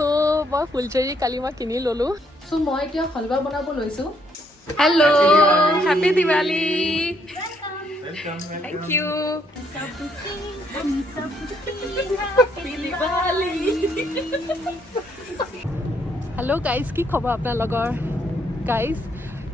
সো মই ফুলচেৰি কালি মই কিনি ললো সো মই এতিয়া হলৱা বনাব লৈছো hello happy Diwali thank you happy Diwali hello guys কি খবৰ আপোনালোকৰ গাইজ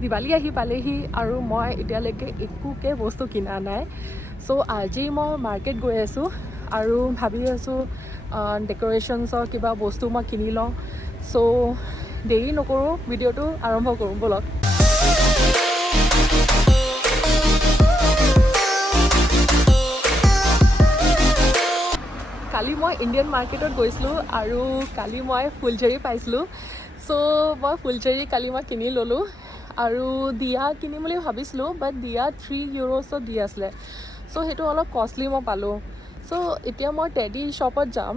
দিৱালী আহি পালেহি আৰু মই এতিয়ালৈকে একোকে বস্তু কিনা নাই সো আজি মই মাৰ্কেট গৈ আছোঁ আৰু ভাবি আছোঁ ডেক'ৰেশ্যনছৰ কিবা বস্তু মই কিনি লওঁ সো দেৰি নকৰোঁ ভিডিঅ'টো আৰম্ভ কৰোঁ ব'লক কালি মই ইণ্ডিয়ান মাৰ্কেটত গৈছিলোঁ আৰু কালি মই ফুলচেৰি পাইছিলোঁ সো মই ফুলচেৰি কালি মই কিনি ল'লোঁ আৰু দিয়া কিনিম বুলি ভাবিছিলোঁ বাট দিয়া 3 ইউৰোছত দি আছিলে সো সেইটো অলপ কষ্টলি মই পালোঁ সো এতিয়া মই টেডি শ্বপত যাম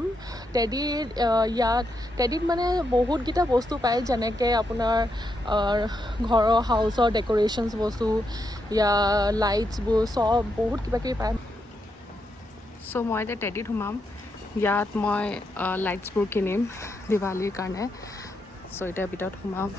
টেডিত মানে বহুতকেইটা বস্তু পায় যেনেকৈ আপোনাৰ ঘৰৰ হাউচৰ ডেক'ৰেশ্যনছ বস্তু লাইটছবোৰ চব বহুত কিবাকিবি পায় সো মই এতিয়া টেডিত সোমাম ইয়াত মই লাইটছবোৰ কিনিম দিৱালীৰ কাৰণে সো এতিয়া ভিতৰত সোমাম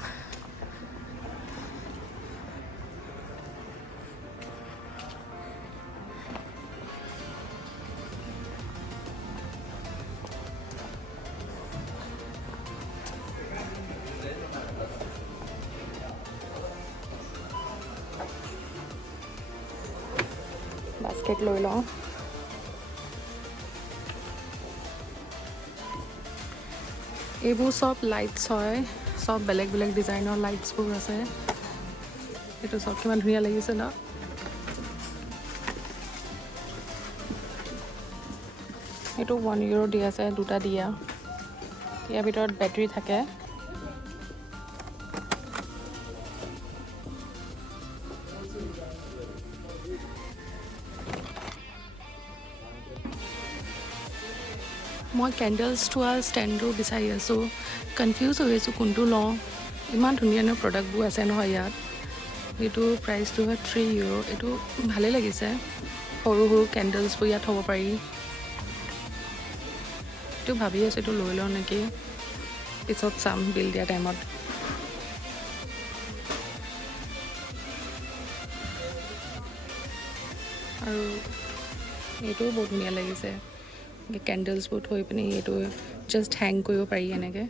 বাস্কেট লৈ লওঁ এইবোৰ চব লাইটছ হয় চব বেলেগ বেলেগ ডিজাইনৰ লাইটছবোৰ আছে এইটো চব কিমান ধুনীয়া লাগিছে ন এইটো 1 ইউৰো দি আছে দুটা দিয়া ইয়াৰ ভিতৰত বেটাৰী থাকে মই কেণ্ডেলছ থোৱা ষ্টেণ্ডটো বিচাৰি আছোঁ কনফিউজ হৈ আছোঁ কোনটো লওঁ ইমান ধুনীয়া ধুনীয়া প্ৰডাক্টবোৰ আছে নহয় ইয়াত এইটো প্ৰাইচটো হয় 3 ইউৰো এইটো ভালেই লাগিছে সৰু সৰু কেণ্ডেলছবোৰ ইয়াত হ'ব পাৰি এইটো ভাবি আছোঁ এইটো লৈ লওঁ নেকি পিছত চাম বিল দিয়া টাইমত আৰু এইটোও বহুত ধুনীয়া লাগিছে কেণ্ডেলছবোৰ থৈ পিনি এইটো জাষ্ট হেং কৰিব পাৰি এনেকৈ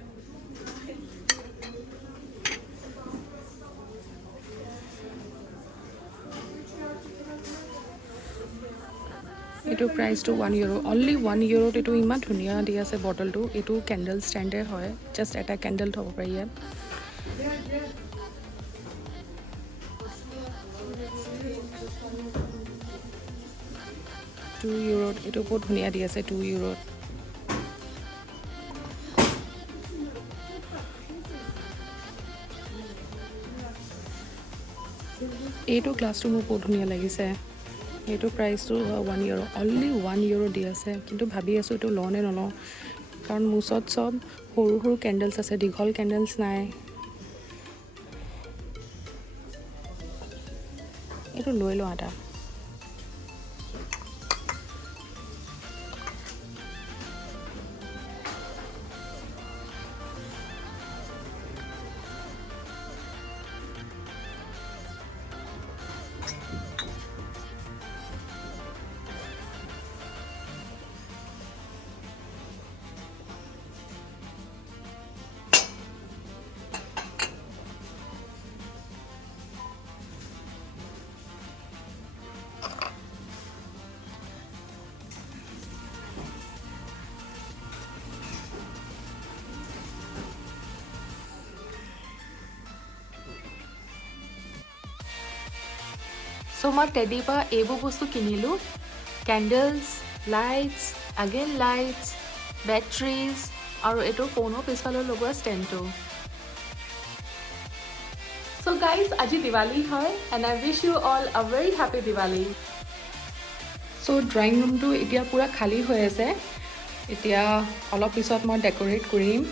এইটো প্ৰাইচটো 1 ইউৰো অনলি 1 ইউৰোত এইটো ইমান ধুনীয়া দি আছে বটলটো এইটো কেণ্ডেল ষ্টেণ্ডে হয় জাষ্ট এটা কেণ্ডেল থ'ব পাৰি ইয়াত $2 ইউৰোত এইটো বহুত ধুনীয়া দি আছে 2 ইউৰোত এইটো গ্লাছটো মোৰ বহুত ধুনীয়া লাগিছে এইটো প্ৰাইচটো 1 ইউৰো অনলি 1 ইউৰো দি আছে কিন্তু ভাবি আছোঁ এইটো লওঁ নে নলওঁ কাৰণ মোৰ ওচৰত চব সৰু সৰু কেণ্ডেলছ আছে দীঘল কেণ্ডেলছ নাই এইটো লৈ লওঁ এটা সো মই টেডিৰ পৰা এইবোৰ বস্তু কিনিলোঁ candles lights again lights batteries আৰু এইটো ফোনৰ পিছফালে লগোৱা ষ্টেণ্ডটো সো গাইজ আজি দিৱালী হয় and I wish you all a very happy Diwali so drawing ৰুমটো এতিয়া পূৰা খালী হৈ আছে এতিয়া অলপ পিছত মই ডেক'ৰেট কৰিম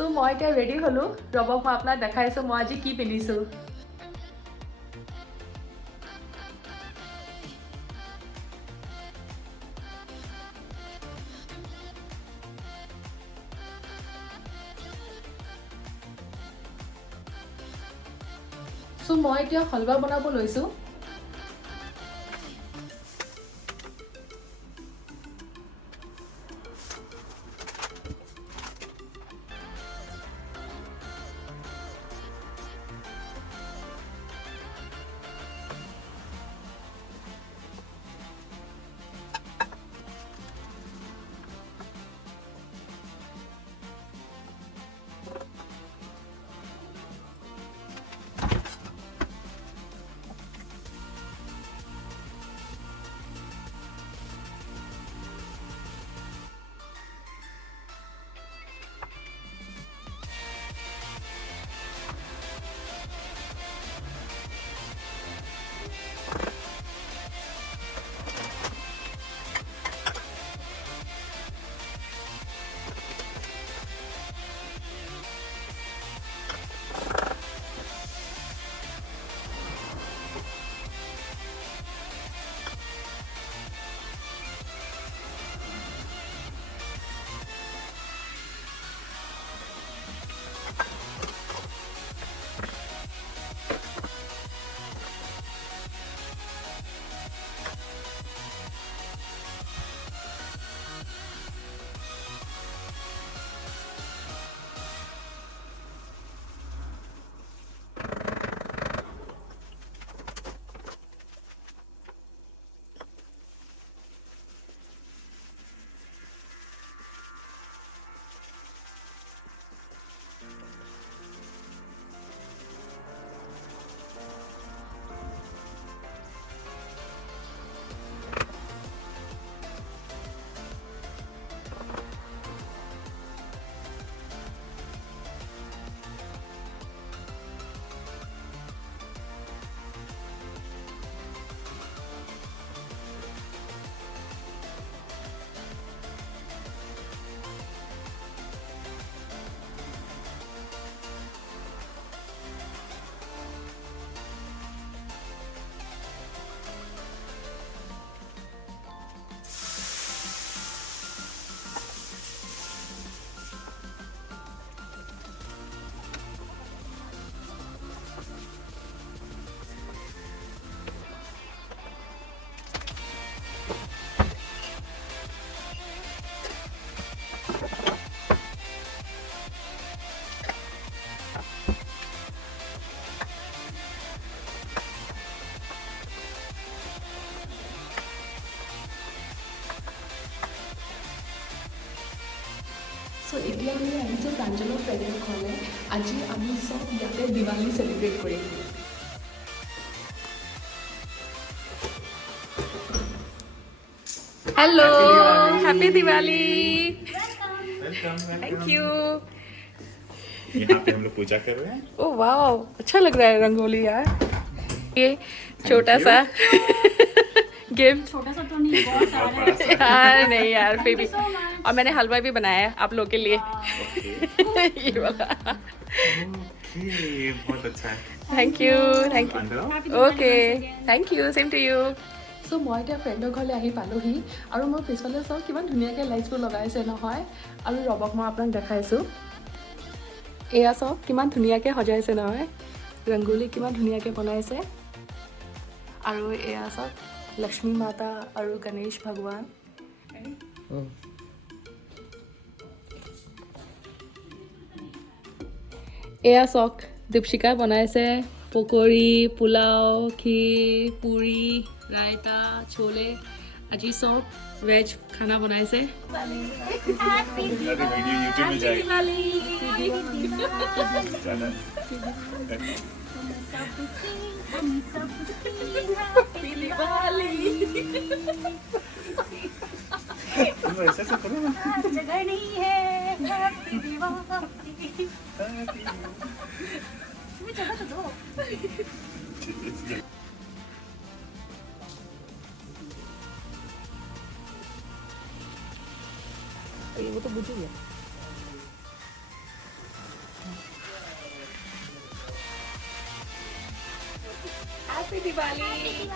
সো মই এতিয়া ৰেডি হলো ৰবক মই আপোনাক দেখাইছো মই আজি কি পিন্ধিছো সো মই এতিয়া হলৱা বনাব লৈছো সো এতিয়া আমি আহিছোঁ প্ৰাঞ্জলৰ ফ্ৰেণ্ডৰ ঘৰলৈ আজি আমি চব ইয়াতে দিৱালী চেলিব্ৰেট কৰিম hello happy Diwali thank you यहाँ पे हम लोग पूजा कर रहे हैं ओह वाओ अच्छा लग रहा है रंगोली यार ये छोटा सा गिफ्ट छोटा सा तो नहीं बहुत सारा यार नहीं यार फिर भी और मैंने हलवा भी बनाया है आप लोग के लिए ये वाला ओके बहुत अच्छा है थैंक यू अंदर okay thank you same to you so মই এতিয়া ফ্ৰেণ্ডৰ ঘৰলৈ আহি পালোহি আৰু মই পিছফালে চাওঁ কিমান ধুনীয়াকৈ লাইটছবোৰ লগাইছে নহয় আৰু ৰবক মই আপোনাক দেখাইছোঁ এয়া চাওক কিমান ধুনীয়াকৈ সজাইছে নহয় ৰংগোলী কিমান ধুনীয়াকৈ বনাইছে আৰু এয়া চাওক লক্ষ্মী মাতা আৰু গণেশ ভগৱান এয়া চাওক দীপশিকা বনাইছে পকৰি পোলাও খীৰ পুৰি रायता छोले আজি सब वेज खाना बनाए से वीडियो यूट्यूब में जाएगा ऐसा करो ना जगह नहीं है हैप्पी दिवाली जगह तो दो वो तो बुझी है हैप्पी दिवाली।